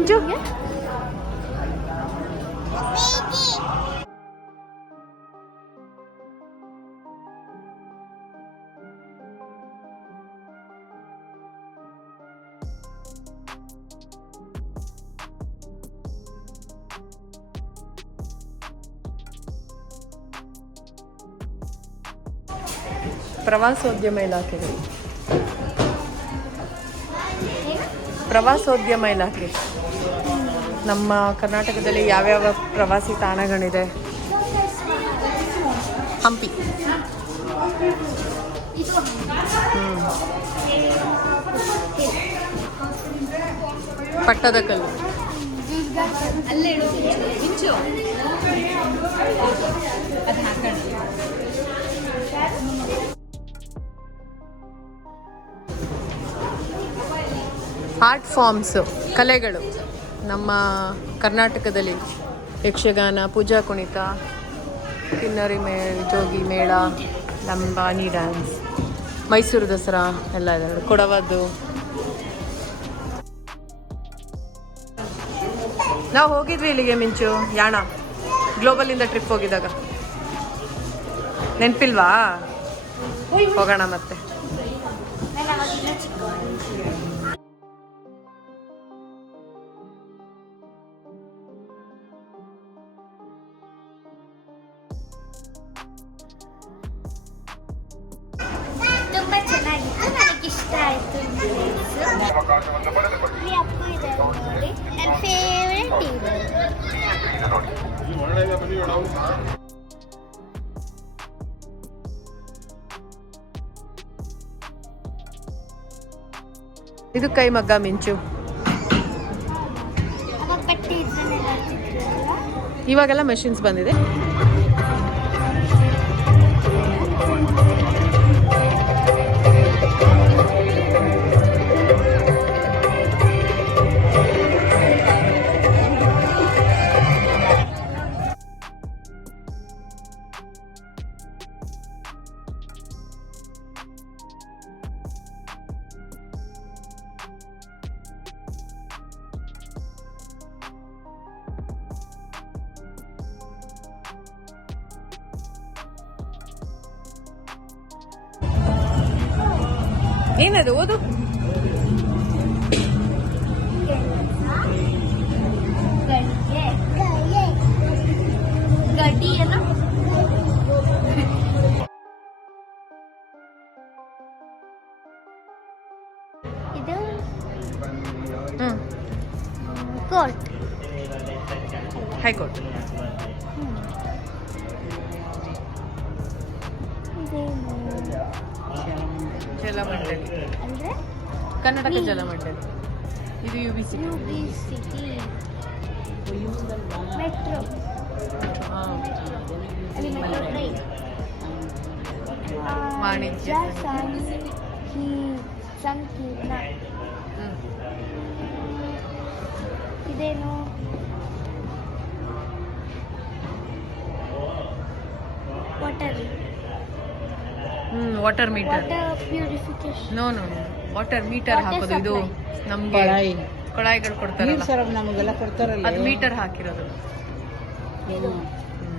ಮಿಂಚು. ಪ್ರವಾಸೋದ್ಯಮ ಇಲಾಖೆ ನಮ್ಮ ಕರ್ನಾಟಕದಲ್ಲಿ ಯಾವ್ಯಾವ ಪ್ರವಾಸಿ ತಾಣಗಳಿದೆ. ಹಂಪಿ, ಪಟ್ಟದಕಲ್ಲು, ಆರ್ಟ್ ಫಾರ್ಮ್ಸ್, ಕಲೆಗಳು ನಮ್ಮ ಕರ್ನಾಟಕದಲ್ಲಿ ಯಕ್ಷಗಾನ, ಪೂಜಾ ಕುಣಿತ, ಕಿನ್ನರಿ ಜೋಗಿ ಮೇಳ, ಲಂಬಾಣಿ ಡ್ಯಾನ್ಸ್, ಮೈಸೂರು ದಸರಾ ಎಲ್ಲ ಇದೆ. ಕೊಡವದ್ದು. ನಾವು ಹೋಗಿದ್ವಿ ಇಲ್ಲಿಗೆ ಮಿಂಚು, ಯಾಣ ಗ್ಲೋಬಲಿಂದ ಟ್ರಿಪ್ ಹೋಗಿದ್ದಾಗ. ನೆನಪಿಲ್ವಾ? ಹೋಗೋಣ ಮತ್ತೆ. ತುಂಬಾ ಚೆನ್ನಾಗಿತ್ತು, ನನಗೆ ಇಷ್ಟ ಆಯ್ತು. ನನ್ನ ಫೇವರೇಟ್ ಇದು ಕೈಮಗ್ಗ ಮಿಂಚು. ಇವಾಗೆಲ್ಲ ಮಷಿನ್ಸ್ ಬಂದಿದೆ. ಏನದು ಓದು? ಗಡಿಯಲ್ಲ. ಇದು ಕೋರ್ಟ್, ಹೈಕೋರ್ಟ್. ಜಲಮಂಡಳಿ ಅಂದ್ರೆ ಕರ್ನಾಟಕ ಜಲಮಂಡಳಿ. ಇದು UBC, ಮೆಟ್ರೋ, ವಾಣಿಜ್ಯ ಸಂಕೀರ್ಣ. ಇದೇನು? Water meter. Purification. No, water meter ಹಾಕೋದು. ಇದು ನಮ್ಗೆ ಕೊಳಾಯಿಗಳು ಕೊಡ್ತಾರಲ್ಲ, ನಮಗೆಲ್ಲ ಕೊಡ್ತಾರಲ್ಲ, ಅದು ಮೀಟರ್ ಹಾಕಿರೋದು.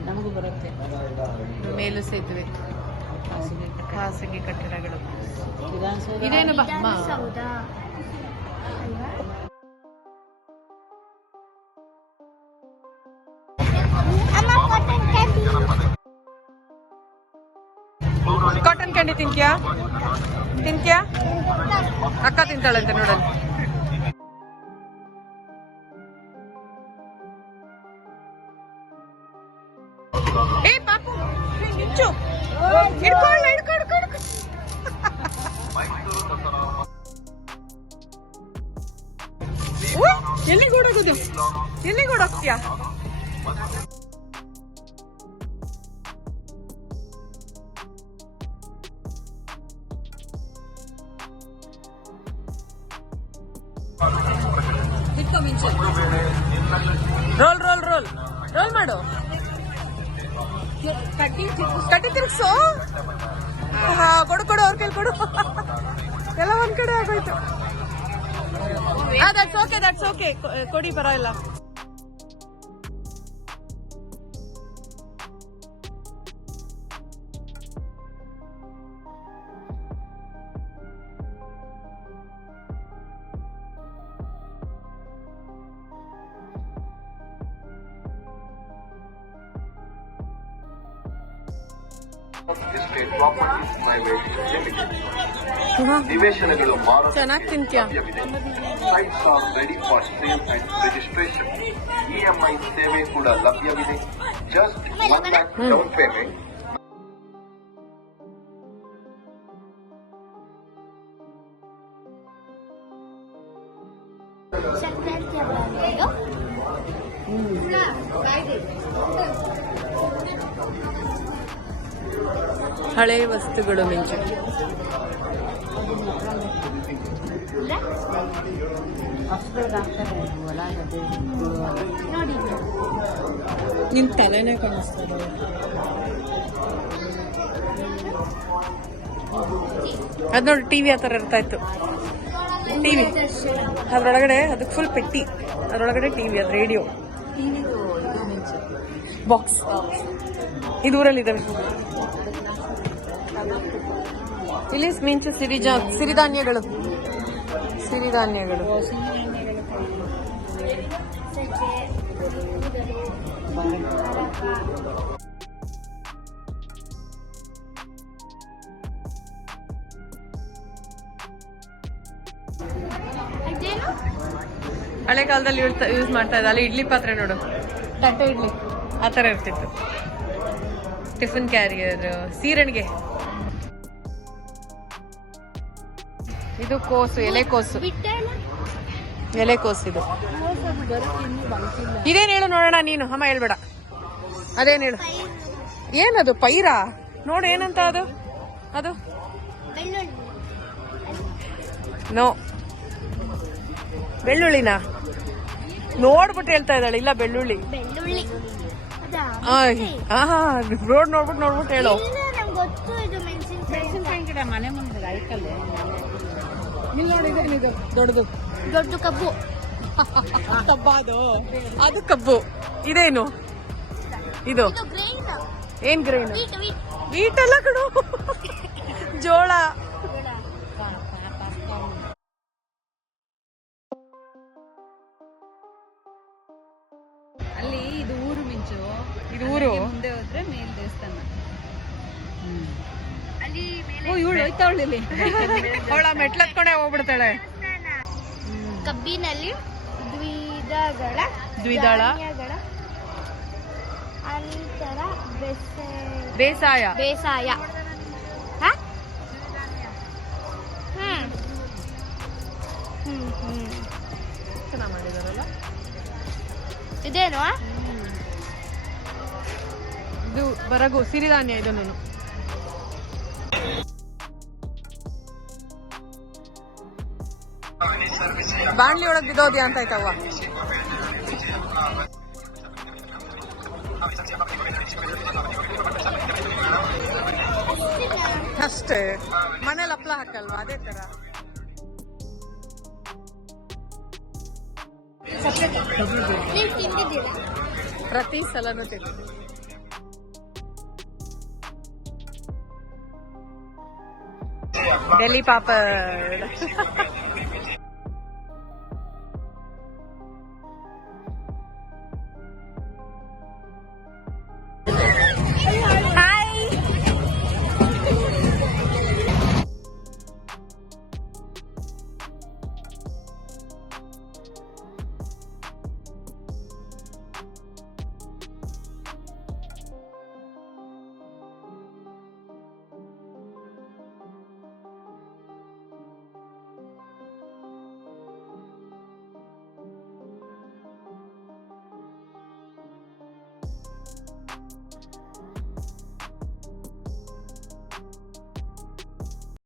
ನಮಗೂ ಬರುತ್ತೆ. ಮೇಲು ಸೇತುವೆ, ಖಾಸಗಿ ಕಟ್ಟಡಗಳು. ವಿಧಾನಸೌಧ. ಇದೇನು ಬಾ ವಿಧಾನಸೌಧ ಅಲ್ವಾ? ಕಾಟನ್ ಕ್ಯಾಂಡಿ ತಿಂತ್ಯಾ? ಅಕ್ಕ ತಿಂತಾಳಂತೆ ನೋಡಲ್ಲಿ. ಏ ಪಾಪು, ನಿಂಚು, ಹಿಡ್ಕೊಳ್ಳ. ಎಲ್ಲಿಗೆ ಓಡೋಗ್ತೀಯಾ? ರೋಲ್ ಮಾಡು. ಕಟ್ಟಿ ತಿರ್ಗ್ಸು. ಕೊಡು ಅವ್ರ ಕೈಲಿ ಕೊಡು. ಎಲ್ಲ ಒಂದ್ ಕಡೆ ಆಗೋಯ್ತು. ದಟ್ಸ್ ಓಕೆ ಕೊಡಿ ಪರವಾಗಿಲ್ಲ. ನಿವೇಶನಗಳು ಚೆನ್ನಾಗಿ ತಿಂತ್ಯಾ. Sites are ready for sale and registration. EMI ಸೇವೆ ಕೂಡ ಲಭ್ಯವಿದೆ. Just 1 lakh down payment. Sankranti ಹಬ್ಬ ಹಳೆ ವಸ್ತುಗಳು ಮಿಂಚು. ನಿನ್ ತಲೆನೇ ಕಾಣಿಸ್ತದೆ. ಅದ್ ನೋಡಿ ಟಿವಿ ಆ ತರ ಇರ್ತಾ ಇತ್ತು. ಟಿವಿ ಅದ್ರೊಳಗಡೆ ಅದಕ್ಕೆ ಫುಲ್ ಪೆಟ್ಟಿ, ಅದ್ರೊಳಗಡೆ ಟಿವಿ, ಅದು ರೇಡಿಯೋ, ಬಾಕ್ಸ್. ಇದು ಊರಲ್ಲಿದ್ದಾವೆ. ಇಲ್ಲಿ ಮಿಂಚು ಸಿರಿಧಾನ್ಯಗಳು. ಹಳೆ ಕಾಲದಲ್ಲಿ ಯೂಸ್ ಮಾಡ್ತಾ ಇದ್ದ ಅಲ್ಲಿ ಇಡ್ಲಿ ಪಾತ್ರೆ ನೋಡು, ತಟ್ಟೆ ಇಡ್ಲಿ ಆ ಥರ ಇರ್ತಿತ್ತು. ಟಿಫಿನ್ ಕ್ಯಾರಿಯರ್, ಸೀರೆಣಿಗೆ. ಇದು ಕೋಸು, ಎಲೆಕೋಸು ಇದು. ಇದೇನು ಹೇಳು ನೋಡೋಣ ನೀನು. ಅಮ್ಮ ಹೇಳ್ಬೇಡ. ಅದೇನು ಹೇಳು. ಏನದು ಪೈರಾ? ನೋಡು ಏನಂತ ಅದು ನೋ, ಬೆಳ್ಳುಳ್ಳಿನ ನೋಡ್ಬಿಟ್ಟು ಹೇಳ್ತಾ ಇದ್ದಾಳೆ. ಇಲ್ಲ ಬೆಳ್ಳುಳ್ಳಿ. ರೋಡ್ ನೋಡ್ಬಿಟ್ಟು ಹೇಳು. ಮೆಣಸಿನ್ಕಾಯಿ ಗಿಡ ಮನೆ ಮುಂದೆ ಐಕಲ್ಲೇ. ದೊಡ್ಡದು ಕಬ್ಬು. ಕಬ್ಬ ಅದು ಕಬ್ಬು. ಇದೇನು ಇದು? ಏನ್ ಗ್ರೈನ್? ವೀಟ್ ಅಲ್ಲ ಕಡು, ಜೋಳ. ಅಲ್ಲಿ ಇದು ಊರು ಮಿಂಚು. ಇದು ಊರು. ಮುಂದೆ ಹೋದ್ರೆ ಮೇಲ್ ದೇವಸ್ಥಾನ. ಇವಳು ಹೋಯ್ತಾವಳಿ ಅವಳ ಮೆಟ್ಲತ್ಕೊಂಡೆ ಹೋಗ್ಬಿಡ್ತಾಳೆ. ಕಬ್ಬಿನಲ್ಲಿ ದ್ವಿದಳ ಅಂತರ ಬೇಸಾಯ. ಚೆನ್ನಾಗಿ ಮಾಡಿದಾರಲ್ಲ. ಇದೇನು? ಇದು ಬರಗು, ಸಿರಿಧಾನ್ಯ. ಇದನ್ನು ಬಾಣ್ಲಿ ಒಳಗ್ ಬಿದ್ದೋದ್ಯಾ ಅಂತ ಆಯ್ತವ್ವ. ಅಷ್ಟೇ, ಮನೇಲಿ ಹಪ್ಳ ಹಾಕಲ್ವಾ ಅದೇ ತರ. ನೀವು ತಿಂದಿದ್ದೀರಾ? ಪ್ರತಿ ಸಲನೂ ತಿಂದಿದ್ದೀವಿ. ಡೆಲ್ಲಿ ಪಾಪಡ್.